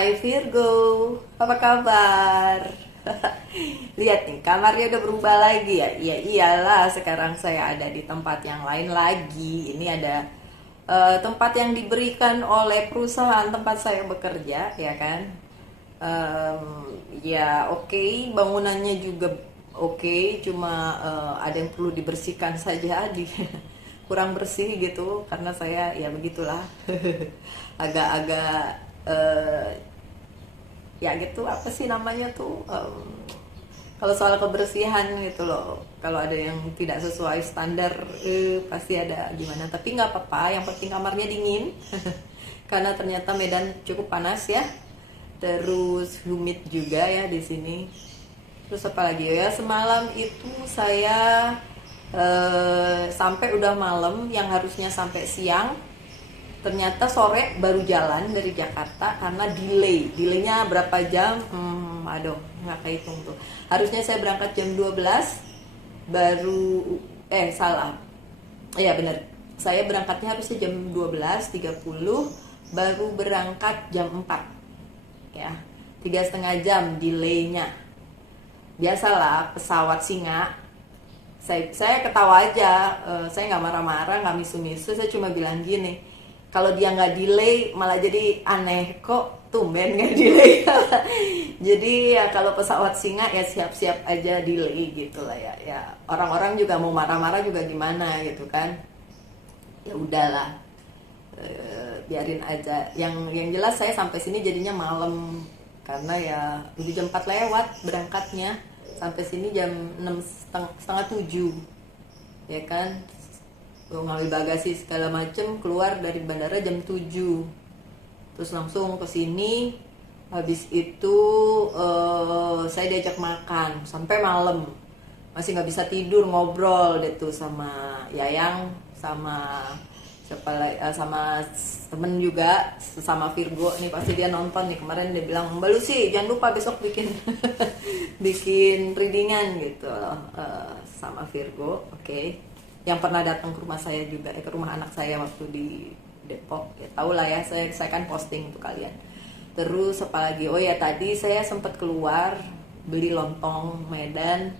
Hai Virgo, apa kabar? Lihat nih, kamarnya udah berubah lagi ya. Iya iyalah, sekarang saya ada di tempat yang lain lagi. Ini ada tempat yang diberikan oleh perusahaan tempat saya bekerja, ya kan? Em, ya oke, bangunannya juga oke, cuma ada yang perlu dibersihkan saja di kurang bersih gitu karena saya ya begitulah agak-agak ya gitu apa sih namanya tuh kalau soal kebersihan gitu loh, kalau ada yang tidak sesuai standar pasti ada gimana, tapi nggak apa-apa, yang penting kamarnya dingin karena ternyata Medan cukup panas ya, terus humid juga ya di sini. Terus apa lagi ya, semalam itu saya sampai udah malam, yang harusnya sampai siang ternyata sore baru jalan dari Jakarta karena delaynya berapa jam, aduh nggak kehitung tuh. Harusnya saya berangkat jam 12 baru salah, iya bener, saya berangkatnya harusnya jam 12.30, baru berangkat jam 4 ya, 3,5 jam delaynya. Biasalah pesawat singa. Saya ketawa aja, saya nggak marah-marah, nggak misu-misu, saya cuma bilang gini, kalau dia nggak delay malah jadi aneh, kok tumben nggak delay. Jadi ya kalau pesawat singa ya siap-siap aja delay gitu lah ya. Ya orang-orang juga mau marah-marah juga gimana gitu kan. Ya udahlah, biarin aja. Yang jelas saya sampai sini jadinya malam karena ya udah jam 4 lewat berangkatnya, sampai sini jam 6 setengah 7 ya kan. Ngambil bagasi segala macem, keluar dari bandara jam 7, terus langsung ke sini. Habis itu saya diajak makan sampai malam, masih nggak bisa tidur, ngobrol deh tuh sama Yayang, sama siapa sama temen juga, sama Virgo nih, pasti dia nonton nih. Kemarin dia bilang, Mbak Lucy jangan lupa besok bikin bikin readingan gitu sama Virgo, oke. Yang pernah datang ke rumah saya juga, ke rumah anak saya waktu di Depok, ya tau lah ya, saya kan posting untuk kalian. Terus apa lagi, oh ya tadi saya sempat keluar beli lontong Medan,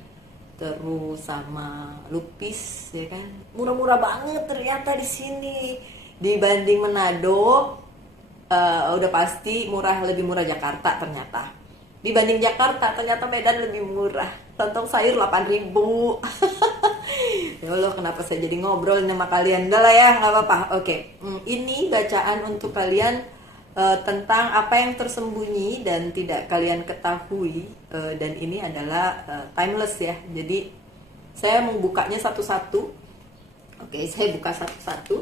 terus sama lupis ya kan, murah-murah banget ternyata di sini dibanding Manado. Udah pasti murah, lebih murah Jakarta ternyata. Dibanding Jakarta ternyata Medan lebih murah. Lontong sayur 8.000. Ya Allah, kenapa saya jadi ngobrol sama kalian? Udah lah ya, nggak apa-apa. Oke, ini bacaan untuk kalian tentang apa yang tersembunyi dan tidak kalian ketahui. Dan ini adalah timeless ya. Jadi saya mau bukanya satu-satu. Oke, saya buka satu-satu.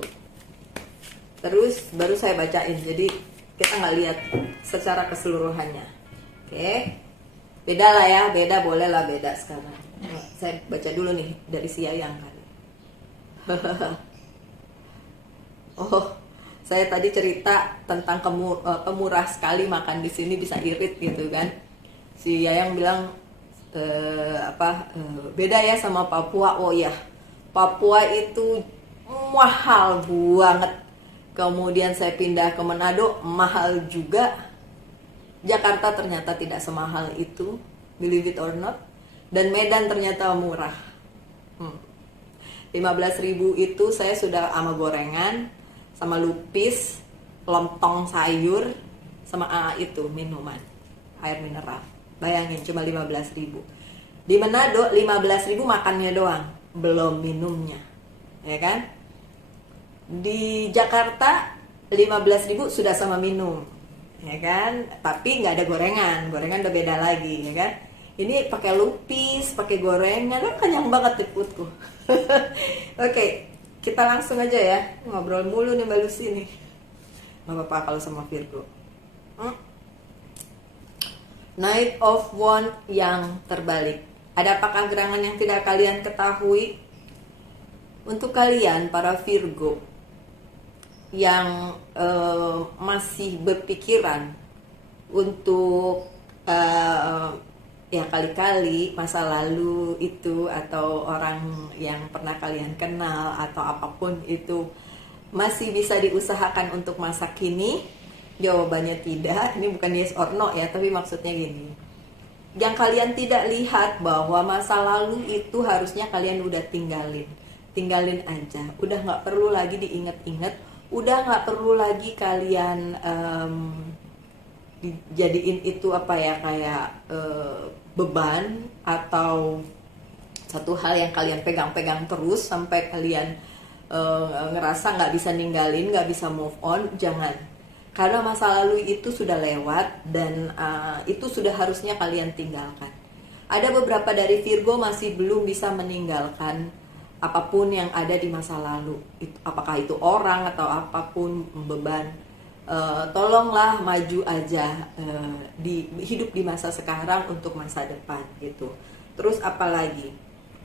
Terus baru saya bacain. Jadi kita nggak lihat secara keseluruhannya. Oke, beda lah ya, beda, boleh lah beda sekarang. Saya baca dulu nih dari si Yayang kan. Oh, saya tadi cerita tentang murah sekali makan di sini, bisa irit gitu kan. Si Yayang bilang beda ya sama Papua. Oh iya, Papua itu mahal banget. Kemudian saya pindah ke Manado, mahal juga. Jakarta ternyata tidak semahal itu, believe it or not. Dan Medan ternyata murah. 15.000 itu saya sudah sama gorengan, sama lupis, lontong sayur, sama itu minuman, air mineral. Bayangin cuma 15.000. Di Manado 15.000 makannya doang, belum minumnya. Ya kan? Di Jakarta 15.000 sudah sama minum. Ya kan? Tapi nggak ada gorengan. Gorengan udah beda lagi, ya kan? Ini pakai lupis, pakai gorengan, kenyang banget di perutku. Oke, kita langsung aja ya, ngobrol mulu nih Mbak Lucy nih. Gak apa-apa kalau sama Virgo. Knight of Wands yang terbalik. Ada apakah gerangan yang tidak kalian ketahui? Untuk kalian para Virgo yang masih berpikiran untuk ya kali-kali masa lalu itu, atau orang yang pernah kalian kenal, atau apapun itu masih bisa diusahakan untuk masa kini, Jawabannya tidak. Ini bukan yes or no ya, tapi maksudnya gini. Yang kalian tidak lihat bahwa masa lalu itu harusnya kalian udah tinggalin aja, udah nggak perlu lagi diinget-inget, udah nggak perlu lagi kalian dijadiin itu apa ya, kayak beban atau satu hal yang kalian pegang-pegang terus sampai kalian ngerasa nggak bisa ninggalin, nggak bisa move on. Jangan, karena masa lalu itu sudah lewat dan itu sudah harusnya kalian tinggalkan. Ada beberapa dari Virgo masih belum bisa meninggalkan apapun yang ada di masa lalu, apakah itu orang atau apapun beban. Tolonglah maju aja, hidup di masa sekarang untuk masa depan gitu. Terus apalagi?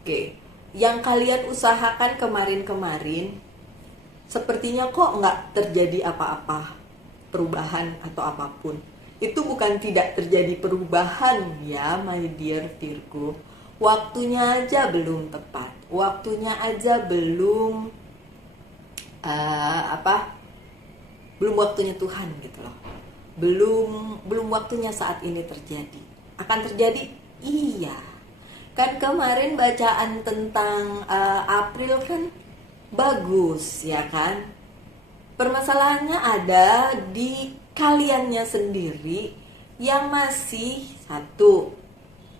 Oke, yang kalian usahakan kemarin-kemarin sepertinya kok nggak terjadi apa-apa, perubahan atau apapun. Itu bukan tidak terjadi perubahan ya, my dear Virgo. Waktunya aja belum tepat, waktunya aja belum belum waktunya Tuhan gitu loh. Belum waktunya saat ini terjadi. Akan terjadi, iya. Kan kemarin bacaan tentang April kan bagus ya kan. Permasalahannya ada di kaliannya sendiri yang masih satu,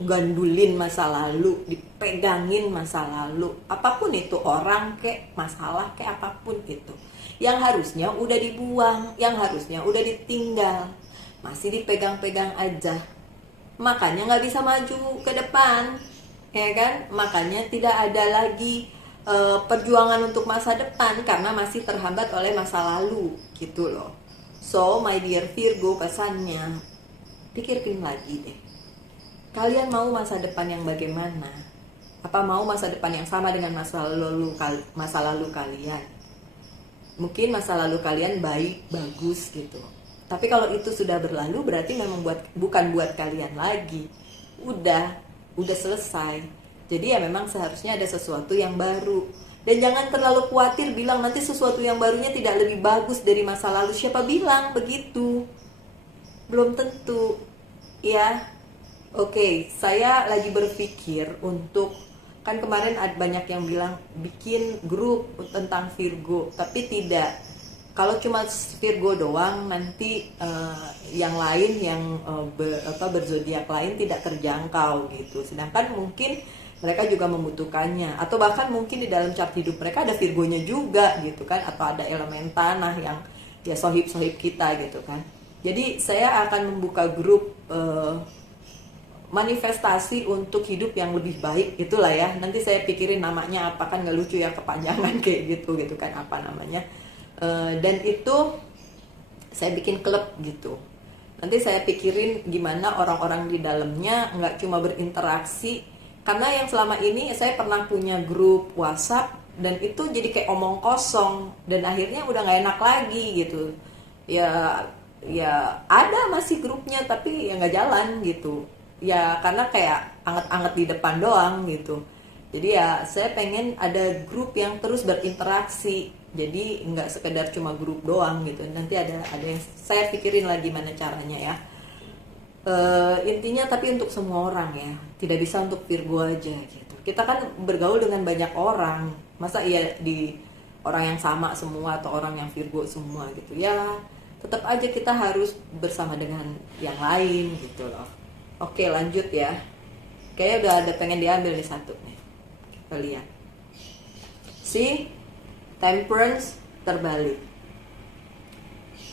gandulin masa lalu, dipegangin masa lalu, apapun itu, orang kek, masalah kek, apapun itu yang harusnya udah dibuang, yang harusnya udah ditinggal, masih dipegang-pegang aja. Makanya nggak bisa maju ke depan, ya kan? Makanya tidak ada lagi perjuangan untuk masa depan karena masih terhambat oleh masa lalu, gitu loh. So, my dear Virgo, pesannya, pikirkan lagi deh. Kalian mau masa depan yang bagaimana? Apa mau masa depan yang sama dengan masa lalu kalian? Mungkin masa lalu kalian baik, bagus gitu. Tapi kalau itu sudah berlalu, berarti memang bukan buat kalian lagi. Udah selesai. Jadi ya memang seharusnya ada sesuatu yang baru. Dan jangan terlalu khawatir bilang nanti sesuatu yang barunya tidak lebih bagus dari masa lalu. Siapa bilang begitu? Belum tentu. Ya. Oke, saya lagi berpikir untuk, kan kemarin ada banyak yang bilang bikin grup tentang Virgo, tapi tidak. Kalau cuma Virgo doang, nanti yang lain yang berzodiak lain tidak terjangkau gitu. Sedangkan mungkin mereka juga membutuhkannya, atau bahkan mungkin di dalam chart hidup mereka ada Virgonya juga gitu kan, atau ada elemen tanah yang ya sohib-sohib kita gitu kan. Jadi saya akan membuka grup manifestasi untuk hidup yang lebih baik, itulah ya. Nanti saya pikirin namanya apa, kan nggak lucu ya kepanjangan kayak gitu kan, apa namanya. Dan itu saya bikin klub gitu. Nanti saya pikirin gimana orang-orang di dalamnya nggak cuma berinteraksi, karena yang selama ini saya pernah punya grup WhatsApp dan itu jadi kayak omong kosong dan akhirnya udah nggak enak lagi gitu. Ya ada masih grupnya tapi ya nggak jalan gitu. Ya karena kayak anget-anget di depan doang gitu. Jadi ya saya pengen ada grup yang terus berinteraksi. Jadi nggak sekedar cuma grup doang gitu. Nanti ada yang saya pikirin lagi gimana caranya ya. Intinya tapi untuk semua orang ya. Tidak bisa untuk Virgo aja gitu. Kita kan bergaul dengan banyak orang. Masa iya di orang yang sama semua atau orang yang Virgo semua gitu. Ya tetap aja kita harus bersama dengan yang lain gitu loh. Oke, lanjut ya. Kayaknya udah ada pengen diambil nih satu nih. Kita lihat. Temperance terbalik.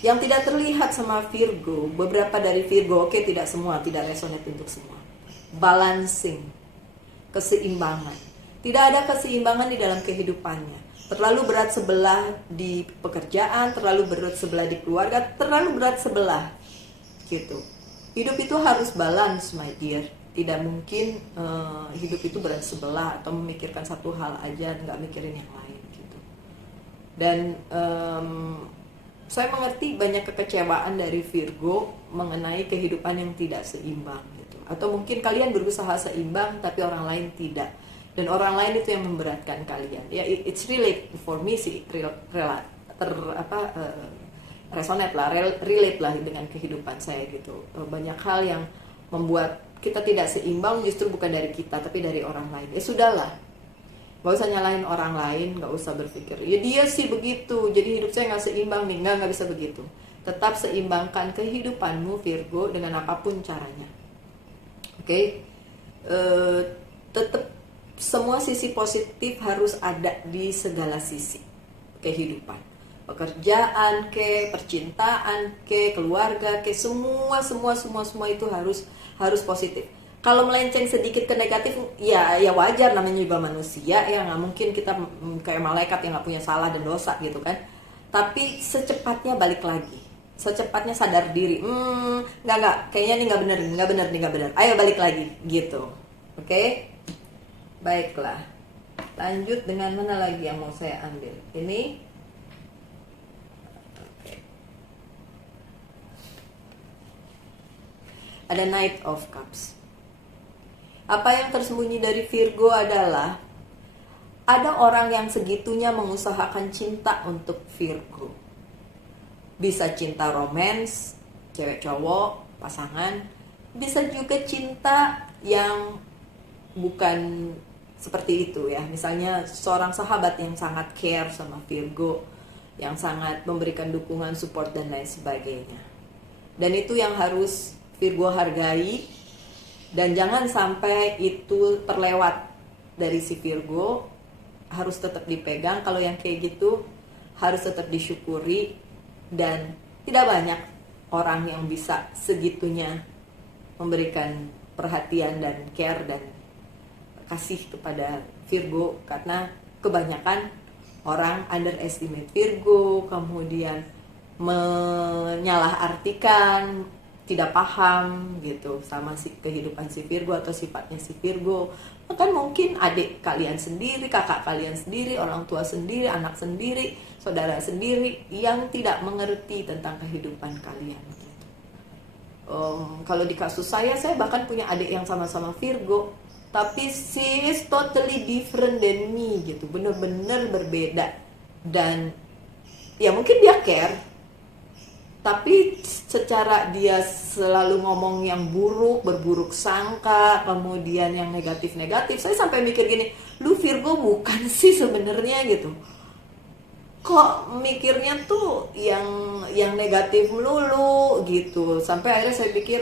Yang tidak terlihat sama Virgo, beberapa dari Virgo, oke tidak semua, tidak resonate untuk semua. Balancing, keseimbangan. Tidak ada keseimbangan di dalam kehidupannya. Terlalu berat sebelah di pekerjaan, terlalu berat sebelah di keluarga, terlalu berat sebelah. Gitu. Hidup itu harus balance, my dear. Tidak mungkin hidup itu berat sebelah atau memikirkan satu hal aja, nggak mikirin yang lain gitu. Dan saya mengerti banyak kekecewaan dari Virgo mengenai kehidupan yang tidak seimbang gitu. Atau mungkin kalian berusaha seimbang tapi orang lain tidak. Dan orang lain itu yang memberatkan kalian. Ya it's really for me sih resonate lah, relate lah dengan kehidupan saya gitu. Banyak hal yang membuat kita tidak seimbang justru bukan dari kita tapi dari orang lain. Ya sudahlah, gak usah nyalahin orang lain, gak usah berpikir ya dia sih begitu jadi hidup saya gak seimbang nih. Nggak bisa begitu. Tetap seimbangkan kehidupanmu Virgo dengan apapun caranya. Oke? Tetap semua sisi positif harus ada di segala sisi kehidupan. Pekerjaan ke, percintaan ke, keluarga ke, semua itu harus positif. Kalau melenceng sedikit ke negatif, ya wajar, namanya juga manusia, ya nggak mungkin kita kayak malaikat yang nggak punya salah dan dosa gitu kan. Tapi secepatnya balik lagi, secepatnya sadar diri, nggak, kayaknya ini nggak benar, ayo balik lagi gitu, oke? Baiklah, lanjut dengan mana lagi yang mau saya ambil? Ini. Ada Knight of Cups. Apa yang tersembunyi dari Virgo adalah ada orang yang segitunya mengusahakan cinta untuk Virgo. Bisa cinta romance, cewek cowok, pasangan. Bisa juga cinta yang bukan seperti itu ya. Misalnya seorang sahabat yang sangat care sama Virgo, yang sangat memberikan dukungan, support dan lain sebagainya. Dan itu yang harus Virgo hargai, dan jangan sampai itu terlewat dari si Virgo. Harus tetap dipegang. Kalau yang kayak gitu harus tetap disyukuri, dan tidak banyak orang yang bisa segitunya memberikan perhatian dan care dan kasih kepada Virgo, karena kebanyakan orang underestimate Virgo, kemudian menyalahartikan, tidak paham gitu sama si kehidupan si Virgo atau sifatnya si Virgo. Kan mungkin adik kalian sendiri, kakak kalian sendiri, orang tua sendiri, anak sendiri, saudara sendiri yang tidak mengerti tentang kehidupan kalian gitu. Kalau di kasus saya bahkan punya adik yang sama-sama Virgo, tapi she is totally different than me gitu, bener-bener berbeda. Dan ya mungkin dia care, tapi secara dia selalu ngomong yang buruk, berburuk sangka, kemudian yang negatif-negatif. Saya sampai mikir gini, lu Virgo bukan sih sebenarnya gitu. Kok mikirnya tuh yang negatif melulu gitu. Sampai akhirnya saya pikir,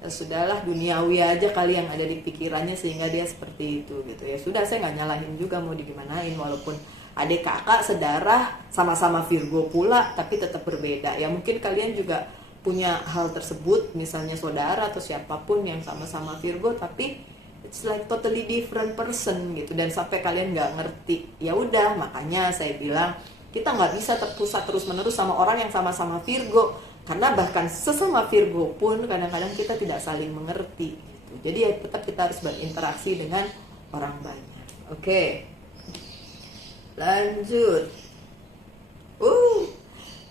ya sudahlah, duniawi aja kali yang ada di pikirannya sehingga dia seperti itu gitu. Ya sudah, saya nggak nyalahin juga, mau digimanain, walaupun adik kakak sedarah sama-sama Virgo pula tapi tetap berbeda. Ya mungkin kalian juga punya hal tersebut, misalnya saudara atau siapapun yang sama-sama Virgo tapi it's like totally different person gitu, dan sampai kalian nggak ngerti. Ya udah, makanya saya bilang kita nggak bisa terpusat terus-menerus sama orang yang sama-sama Virgo, karena bahkan sesama Virgo pun kadang-kadang kita tidak saling mengerti gitu. Jadi ya tetap kita harus berinteraksi dengan orang banyak. Oke. Lanjut.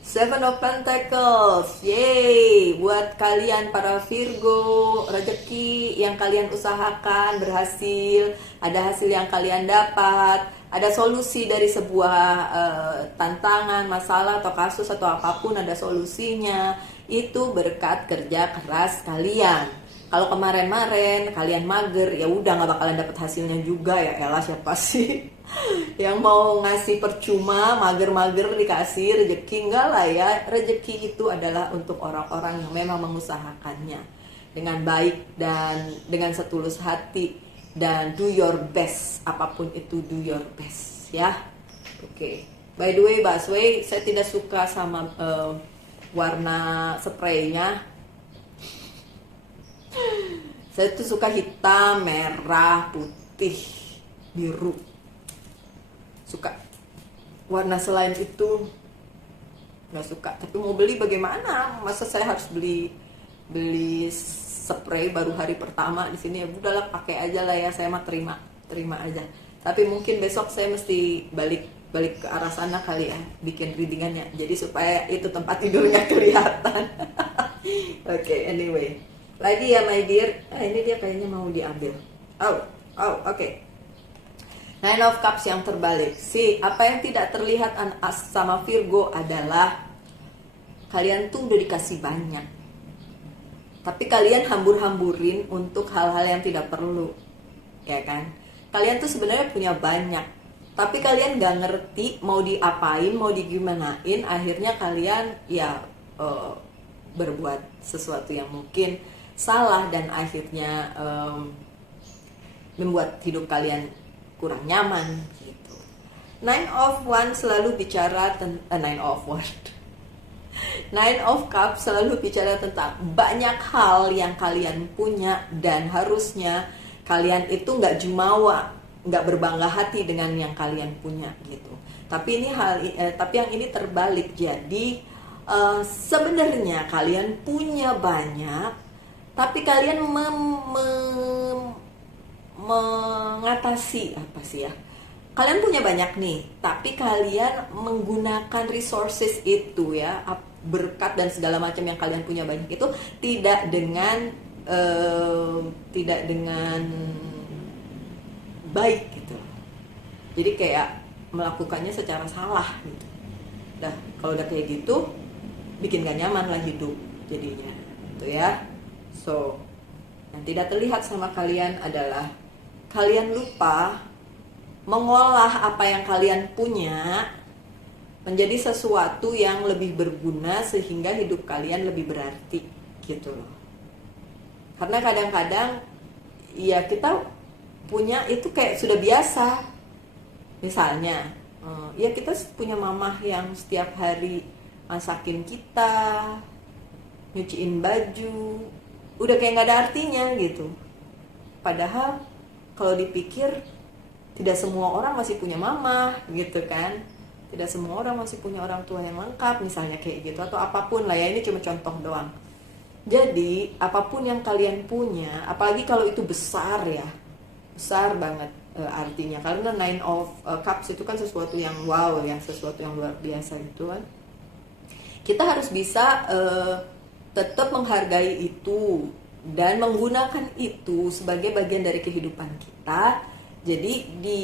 Seven of Pentacles. Yeay, buat kalian para Virgo, rezeki yang kalian usahakan berhasil, ada hasil yang kalian dapat, ada solusi dari sebuah tantangan, masalah atau kasus atau apapun, ada solusinya. Itu berkat kerja keras kalian. Kalau kemarin-kemarin kalian mager, ya udah nggak bakalan dapet hasilnya juga. Ya elah, siapa sih yang mau ngasih percuma, mager-mager dikasih rezeki? Enggak lah ya, rezeki itu adalah untuk orang-orang yang memang mengusahakannya dengan baik dan dengan setulus hati, dan do your best, apapun itu do your best ya. Oke. By the way, Baswe, saya tidak suka sama warna spraynya. Saya tuh suka hitam, merah, putih, biru. Suka. Warna selain itu nggak suka. Tapi mau beli bagaimana? Masa saya harus beli spray baru hari pertama di sini? Ya udahlah, pakai aja lah ya. Saya mah terima aja. Tapi mungkin besok saya mesti balik ke arah sana kali ya, bikin readingannya. Jadi supaya itu tempat tidurnya kelihatan. Oke, anyway. Lagi ya my dear. Ini dia kayaknya mau diambil. Oke. Nine of Cups yang terbalik. Apa yang tidak terlihat sama Virgo adalah kalian tuh udah dikasih banyak, tapi kalian hambur-hamburin untuk hal-hal yang tidak perlu, ya kan? Kalian tuh sebenarnya punya banyak, tapi kalian gak ngerti mau diapain, mau digimanain. Akhirnya kalian ya berbuat sesuatu yang mungkin salah dan akhirnya membuat hidup kalian kurang nyaman gitu. Nine of Wands selalu bicara tentang Nine of Cups selalu bicara tentang banyak hal yang kalian punya dan harusnya kalian itu nggak jumawa, nggak berbangga hati dengan yang kalian punya gitu. Tapi yang ini terbalik. Jadi sebenarnya kalian punya banyak, tapi kalian mengatasi apa sih ya? Kalian punya banyak nih, tapi kalian menggunakan resources itu ya, berkat dan segala macam yang kalian punya banyak itu tidak dengan baik gitu. Jadi kayak melakukannya secara salah gitu. Dah kalau udah kayak gitu, bikin gak nyaman lah hidup jadinya, gitu ya. So, yang tidak terlihat sama kalian adalah kalian lupa mengolah apa yang kalian punya menjadi sesuatu yang lebih berguna sehingga hidup kalian lebih berarti gitu loh. Karena kadang-kadang ya kita punya itu kayak sudah biasa. Misalnya ya kita punya mamah yang setiap hari masakin kita, nyuciin baju, udah kayak gak ada artinya gitu. Padahal kalau dipikir tidak semua orang masih punya mama gitu kan, tidak semua orang masih punya orang tua yang lengkap misalnya kayak gitu, atau apapun lah ya, ini cuma contoh doang. Jadi apapun yang kalian punya, apalagi kalau itu besar ya, besar banget artinya, karena Nine of Cups itu kan sesuatu yang wow ya, sesuatu yang luar biasa gitu kan. Kita harus bisa tetap menghargai itu dan menggunakan itu sebagai bagian dari kehidupan kita. Jadi di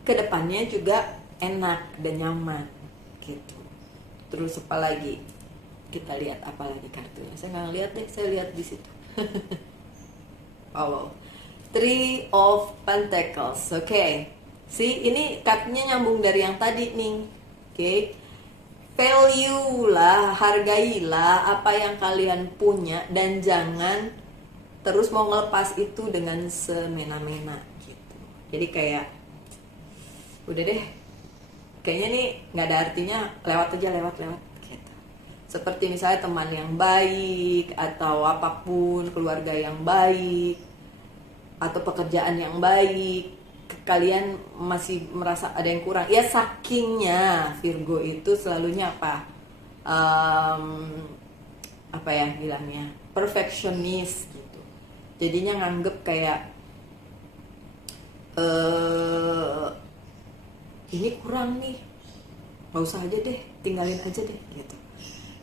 kedepannya juga enak dan nyaman gitu. Terus apa lagi? Kita lihat apa lagi kartunya. Saya nggak lihat deh, saya lihat di situ. Oh, Three of Pentacles. Oke. See, ini kartunya nyambung dari yang tadi nih. Oke. Value lah, hargailah apa yang kalian punya dan jangan terus mau ngelepas itu dengan semena-mena gitu. Jadi kayak udah deh, kayaknya nih nggak ada artinya, lewat aja, lewat gitu. Seperti misalnya teman yang baik atau apapun, keluarga yang baik atau pekerjaan yang baik, kalian masih merasa ada yang kurang ya. Sakingnya Virgo itu selalunya apa ya bilangnya, perfectionist gitu. Jadinya nganggep kayak ini kurang nih, nggak usah aja deh, tinggalin aja deh gitu.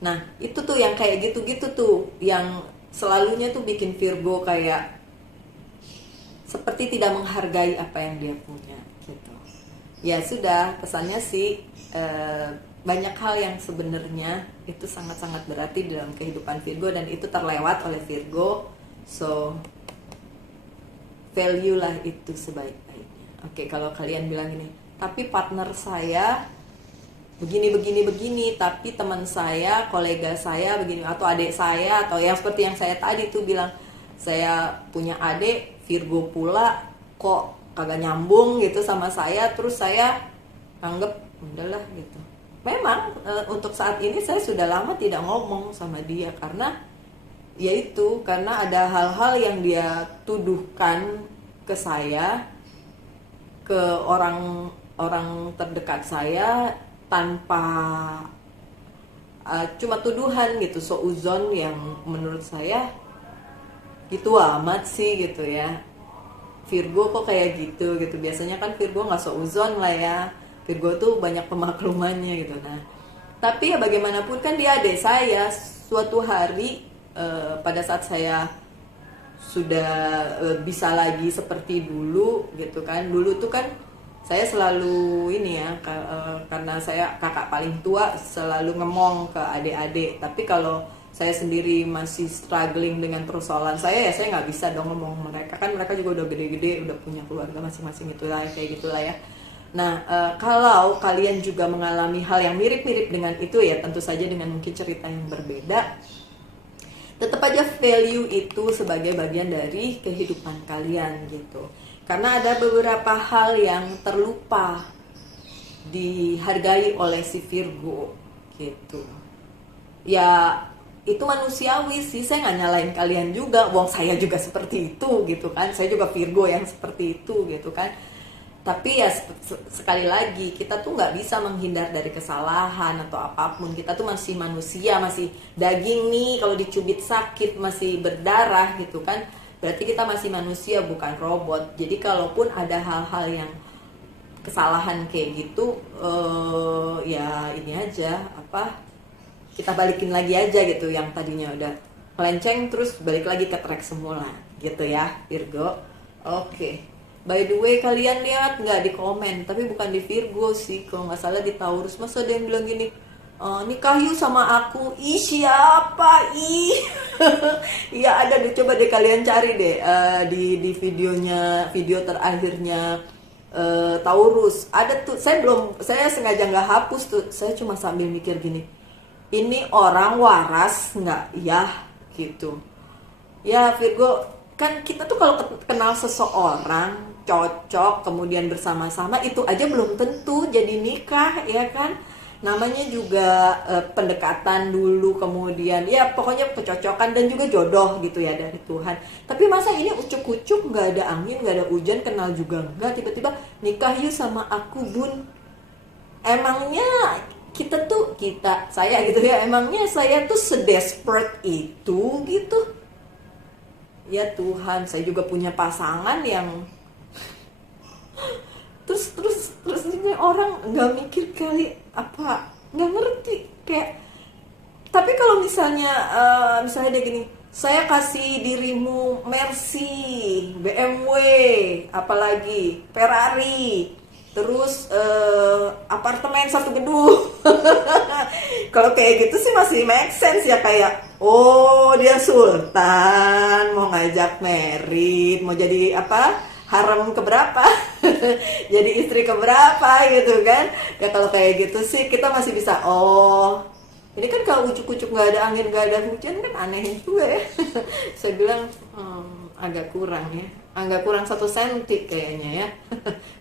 Nah itu tuh yang kayak gitu-gitu tuh yang selalunya tuh bikin Virgo kayak seperti tidak menghargai apa yang dia punya gitu. Ya sudah, pesannya sih banyak hal yang sebenarnya itu sangat-sangat berarti dalam kehidupan Virgo dan itu terlewat oleh Virgo. So value lah itu sebaik-baiknya. Oke, kalau kalian bilang ini, tapi partner saya begini, tapi teman saya, kolega saya begini, atau adik saya, atau yang seperti yang saya tadi tuh bilang, saya punya adik Virgo pula, kok kagak nyambung gitu sama saya, terus saya anggap udahlah gitu. Memang untuk saat ini saya sudah lama tidak ngomong sama dia karena yaitu karena ada hal-hal yang dia tuduhkan ke saya, ke orang terdekat saya tanpa cuma tuduhan gitu, seuzon yang menurut saya gitu amat sih gitu ya. Virgo kok kayak gitu. Biasanya kan Virgo nggak seuzon lah ya. Virgo tuh banyak pemaklumannya gitu. Nah, tapi ya bagaimanapun kan dia adik saya. Suatu hari pada saat saya sudah bisa lagi seperti dulu gitu kan. Dulu tuh kan Saya selalu ini ya, karena saya kakak paling tua, selalu ngomong ke adik-adik. Tapi kalau saya sendiri masih struggling dengan persoalan saya, ya saya nggak bisa dong ngomong mereka, kan mereka juga udah gede-gede, udah punya keluarga masing-masing, itulah kayak gitulah ya. Nah, kalau kalian juga mengalami hal yang mirip-mirip dengan itu, ya tentu saja dengan mungkin cerita yang berbeda, tetap aja value itu sebagai bagian dari kehidupan kalian gitu. Karena ada beberapa hal yang terlupa dihargai oleh si Virgo gitu. Ya itu manusiawi sih, saya nggak nyalain kalian juga, wong saya juga seperti itu gitu kan, saya juga Virgo yang seperti itu gitu kan. Tapi ya sekali lagi, kita tuh nggak bisa menghindar dari kesalahan atau apapun. Kita tuh masih manusia, masih daging nih, kalau dicubit sakit, masih berdarah gitu kan. Berarti kita masih manusia, bukan robot. Jadi kalaupun ada hal-hal yang kesalahan kayak gitu, ya ini aja, kita balikin lagi aja gitu. Yang tadinya udah melenceng, terus balik lagi ke track semula gitu ya, Virgo. Oke. By the way, kalian lihat nggak di komen, tapi bukan di Virgo sih, kalau nggak salah di Taurus. Masa ada yang bilang gini, nikah yuk sama aku. Ih, siapa? Ih. Iya ada deh, coba deh kalian cari deh di video terakhirnya Taurus. Ada tuh, saya sengaja nggak hapus tuh, saya cuma sambil mikir gini, ini orang waras nggak ya gitu. Ya Virgo, kan kita tuh kalau kenal seseorang cocok, kemudian bersama-sama, itu aja belum tentu jadi nikah ya kan. Namanya juga pendekatan dulu, kemudian ya pokoknya kecocokan dan juga jodoh gitu ya dari Tuhan. Tapi masa ini ucuk-ucuk, nggak ada angin, nggak ada hujan, kenal juga nggak, tiba-tiba nikah yuk sama aku bun. Emangnya saya gitu ya, emangnya saya tuh sedesperate itu gitu. Ya Tuhan, saya juga punya pasangan yang terus ini orang nggak mikir kali, apa nggak ngerti kayak. Tapi kalau misalnya dia gini, saya kasih dirimu Mercy, BMW, apalagi Ferrari, terus apartemen satu gedung. Kalau kayak gitu sih masih make sense ya, kayak oh dia sultan, mau ngajak merit, mau jadi harem keberapa, jadi istri keberapa gitu kan. Ya kalau kayak gitu sih kita masih bisa, oh ini kan kalau ucuk-ucuk nggak ada angin nggak ada hujan kan aneh juga ya. Saya bilang agak kurang ya, agak kurang 1 senti kayaknya ya.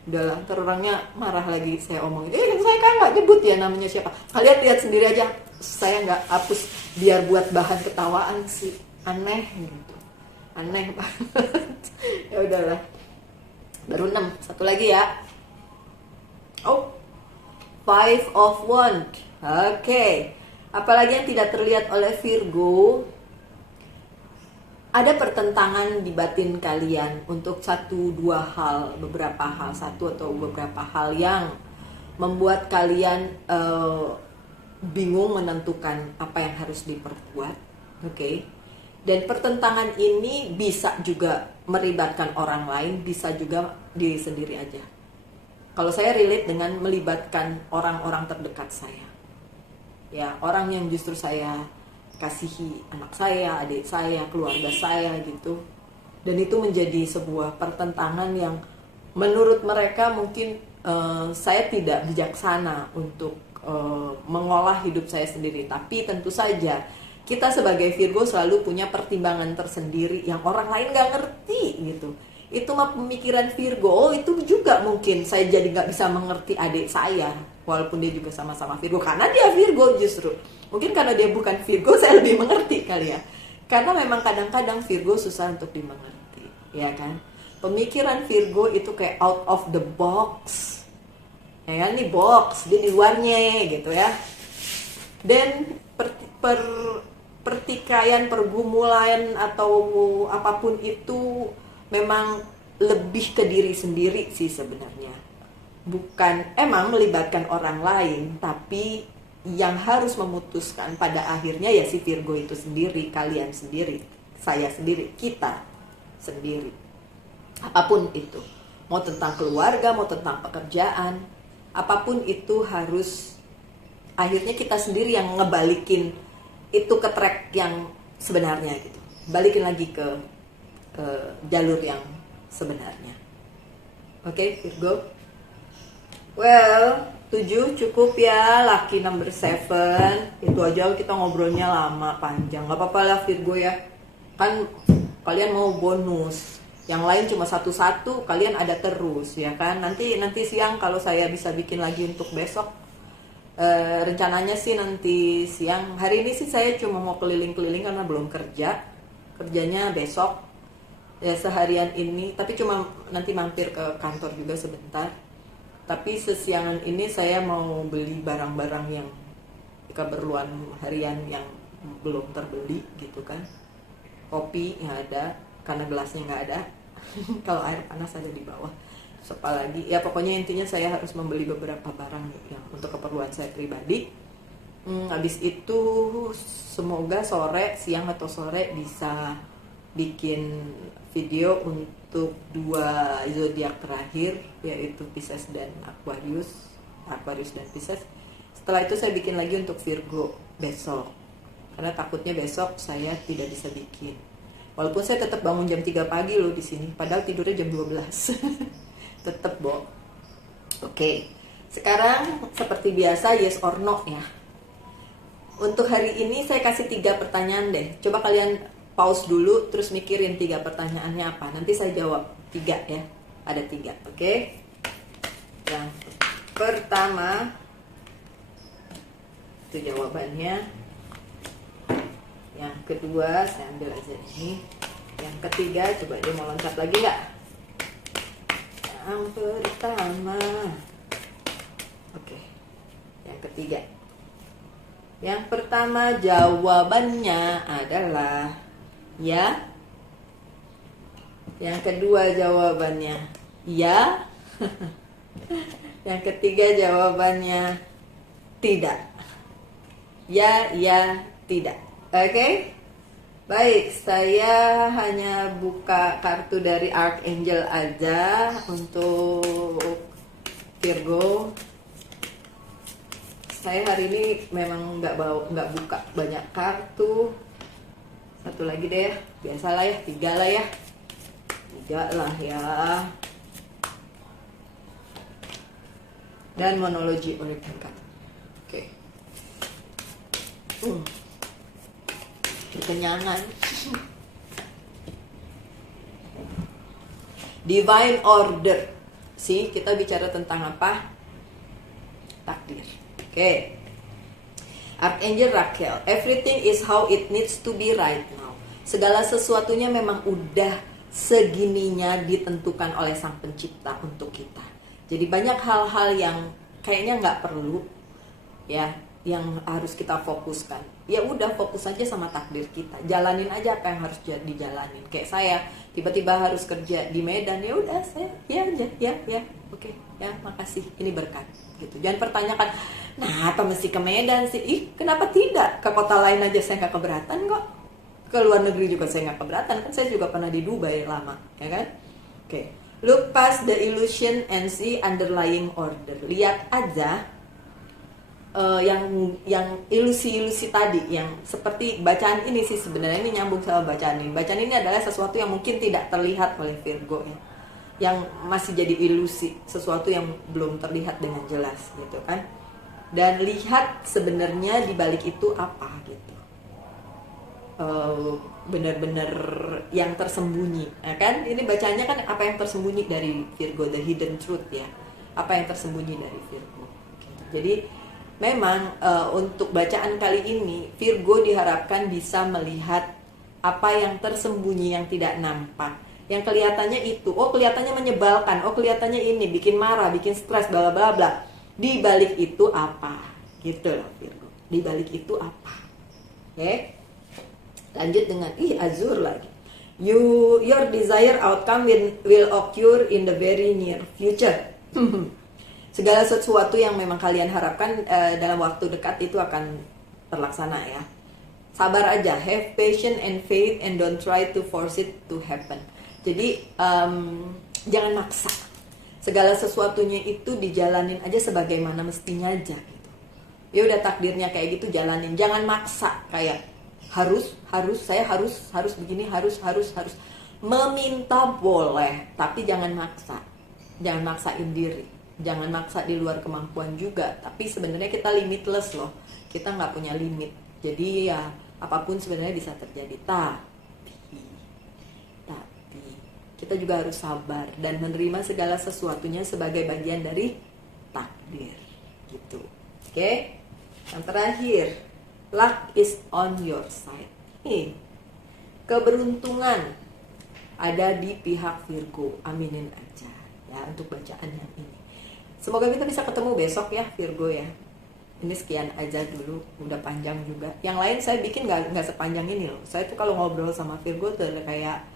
Udahlah, ntar orangnya marah lagi saya omongin. Saya kan nggak nyebut ya namanya siapa. Kalian lihat sendiri aja, saya nggak hapus biar buat bahan ketawaan sih. Aneh gitu, aneh banget. Ya udahlah, baru 6, satu lagi ya. Oh, 5 of Wands. Oke. Apalagi yang tidak terlihat oleh Virgo, ada pertentangan di batin kalian untuk beberapa hal yang membuat kalian bingung menentukan apa yang harus diperbuat. Oke. Dan pertentangan ini bisa juga melibatkan orang lain, bisa juga diri sendiri aja. Kalau saya relate dengan melibatkan orang-orang terdekat saya. Ya, orang yang justru saya kasihi, anak saya, adik saya, keluarga saya gitu. Dan itu menjadi sebuah pertentangan yang menurut mereka mungkin saya tidak bijaksana untuk mengolah hidup saya sendiri. Tapi tentu saja kita sebagai Virgo selalu punya pertimbangan tersendiri yang orang lain gak ngerti gitu. Itu mah pemikiran Virgo. Itu juga mungkin saya jadi gak bisa mengerti adik saya, walaupun dia juga sama-sama Virgo, karena dia Virgo justru. Mungkin karena dia bukan Virgo saya lebih mengerti kali ya. Karena memang kadang-kadang Virgo susah untuk dimengerti, ya kan. Pemikiran Virgo itu kayak out of the box. Ya ini box, dia di luarnya gitu ya. Dan pertikaian, pergumulan atau apapun itu memang lebih ke diri sendiri sih sebenarnya. Bukan emang melibatkan orang lain, tapi yang harus memutuskan pada akhirnya ya si Virgo itu sendiri, kalian sendiri, saya sendiri, kita sendiri. Apapun itu. mau tentang keluarga, mau tentang pekerjaan, apapun itu harus akhirnya kita sendiri yang ngebalikin itu ke track yang sebenarnya gitu, balikin lagi ke jalur yang sebenarnya. Oke, Virgo. Well, 7 cukup ya, lucky number 7. Itu aja kita ngobrolnya lama, panjang. Gak apa-apa lah Virgo ya. Kan kalian mau bonus. Yang lain cuma satu-satu, kalian ada terus ya kan. Nanti siang kalau saya bisa bikin lagi untuk besok. Rencananya sih nanti siang. Hari ini sih saya cuma mau keliling-keliling karena belum kerja. Kerjanya besok. Ya seharian ini, tapi cuma nanti mampir ke kantor juga sebentar. Tapi sesiangan ini saya mau beli barang-barang yang keperluan harian yang belum terbeli gitu kan. Kopi nggak ada karena gelasnya nggak ada. Kalau air panas ada di bawah. Apalagi ya pokoknya intinya saya harus membeli beberapa barang yang untuk keperluan saya pribadi. Habis itu semoga siang atau sore bisa bikin video untuk 2 zodiak terakhir, yaitu Pisces dan Aquarius dan Pisces. Setelah itu saya bikin lagi untuk Virgo besok, karena takutnya besok saya tidak bisa bikin. Walaupun saya tetap bangun jam 3 pagi loh di sini, padahal tidurnya jam 12. Tetap, Bo. Oke. Sekarang seperti biasa yes or no ya. Untuk hari ini saya kasih 3 pertanyaan deh. Coba kalian pause dulu, terus mikirin 3 pertanyaannya apa. Nanti saya jawab 3 ya. Ada 3, oke? Yang pertama, itu jawabannya. Yang kedua, saya ambil aja ini. Yang ketiga, coba dia mau loncat lagi nggak? Yang pertama. Oke. Yang ketiga. Yang pertama jawabannya adalah ya. Yang kedua jawabannya ya. Yang ketiga jawabannya tidak. Ya, tidak. Oke? Baik, saya hanya buka kartu dari Archangel aja untuk Virgo. Saya hari ini memang nggak buka banyak kartu. Satu lagi deh, biasalah ya, 3 lah ya. 3 lah ya. Dan monologi Oracle card. Oke. Kekenyangan. Divine order. Sih, kita bicara tentang apa? Takdir. Oke. Archangel Raquel, everything is how it needs to be right now. Segala sesuatunya memang udah segininya ditentukan oleh Sang Pencipta untuk kita. Jadi banyak hal-hal yang kayaknya nggak perlu ya, yang harus kita fokuskan. Ya udah, fokus aja sama takdir kita. Jalanin aja apa yang harus dijalanin. Kayak saya tiba-tiba harus kerja di Medan, ya udah saya ya aja ya. Oke, ya makasih. Ini berkat gitu. Jangan pertanyakan, nah apa mesti ke Medan sih? Kenapa tidak? Ke kota lain aja saya nggak keberatan kok. Ke luar negeri juga saya nggak keberatan. Kan saya juga pernah di Dubai lama, ya kan? Oke. Look past the illusion and see underlying order. Lihat aja yang ilusi-ilusi tadi, yang seperti bacaan ini sih sebenarnya ini nyambung sama bacaan ini. Bacaan ini adalah sesuatu yang mungkin tidak terlihat oleh Virgo ya, yang masih jadi ilusi, sesuatu yang belum terlihat dengan jelas gitu kan. Dan lihat sebenarnya di balik itu apa gitu. Benar-benar yang tersembunyi, ya kan? Ini bacanya kan apa yang tersembunyi dari Virgo, the hidden truth ya. Apa yang tersembunyi dari Virgo. Gitu. Jadi memang untuk bacaan kali ini Virgo diharapkan bisa melihat apa yang tersembunyi yang tidak nampak. Yang kelihatannya itu, kelihatannya menyebalkan, kelihatannya ini bikin marah, bikin stres, bla bla bla. Di balik itu apa? Gitu loh Virgo. Di balik itu apa? Oke. Lanjut dengan Azur lagi. Your desired outcome will occur in the very near future. Segala sesuatu yang memang kalian harapkan dalam waktu dekat itu akan terlaksana ya. Sabar aja, have patience and faith and don't try to force it to happen. Jadi jangan maksa segala sesuatunya itu dijalanin aja sebagaimana mestinya aja gitu. Ya udah takdirnya kayak gitu, jalanin, jangan maksa kayak harus saya harus begini, harus. Meminta boleh, tapi jangan maksa. Jangan maksain diri, jangan maksa di luar kemampuan juga. Tapi sebenarnya kita limitless loh, kita nggak punya limit. Jadi ya apapun sebenarnya bisa terjadi. Tapi kita juga harus sabar dan menerima segala sesuatunya sebagai bagian dari takdir gitu. Oke? Yang terakhir, luck is on your side. Keberuntungan ada di pihak Virgo. Aminin aja ya untuk bacaan yang ini. Semoga kita bisa ketemu besok ya Virgo ya. Ini sekian aja dulu, udah panjang juga. Yang lain saya bikin nggak sepanjang ini loh. Saya tuh kalau ngobrol sama Virgo tuh kayak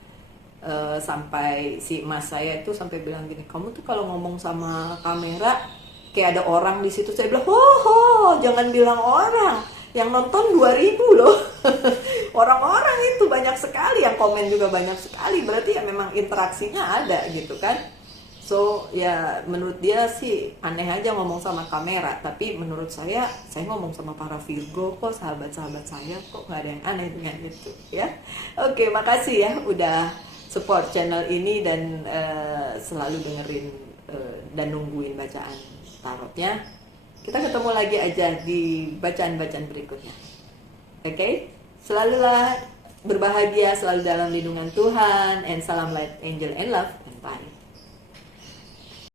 sampai si mas saya itu sampai bilang gini, kamu tuh kalau ngomong sama kamera kayak ada orang di situ. Saya bilang, jangan bilang orang, yang nonton 2000 loh. Orang-orang itu banyak sekali, yang komen juga banyak sekali, berarti ya memang interaksinya ada gitu kan. So ya menurut dia sih aneh aja ngomong sama kamera, tapi menurut saya ngomong sama para Virgo kok, sahabat-sahabat saya kok nggak ada yang aneh dengan itu ya. Oke, makasih ya udah support channel ini dan selalu dengerin dan nungguin bacaan tarotnya. Kita ketemu lagi aja di bacaan-bacaan berikutnya. Oke? Selalulah berbahagia, selalu dalam lindungan Tuhan, and salam light, angel, and love, and bye.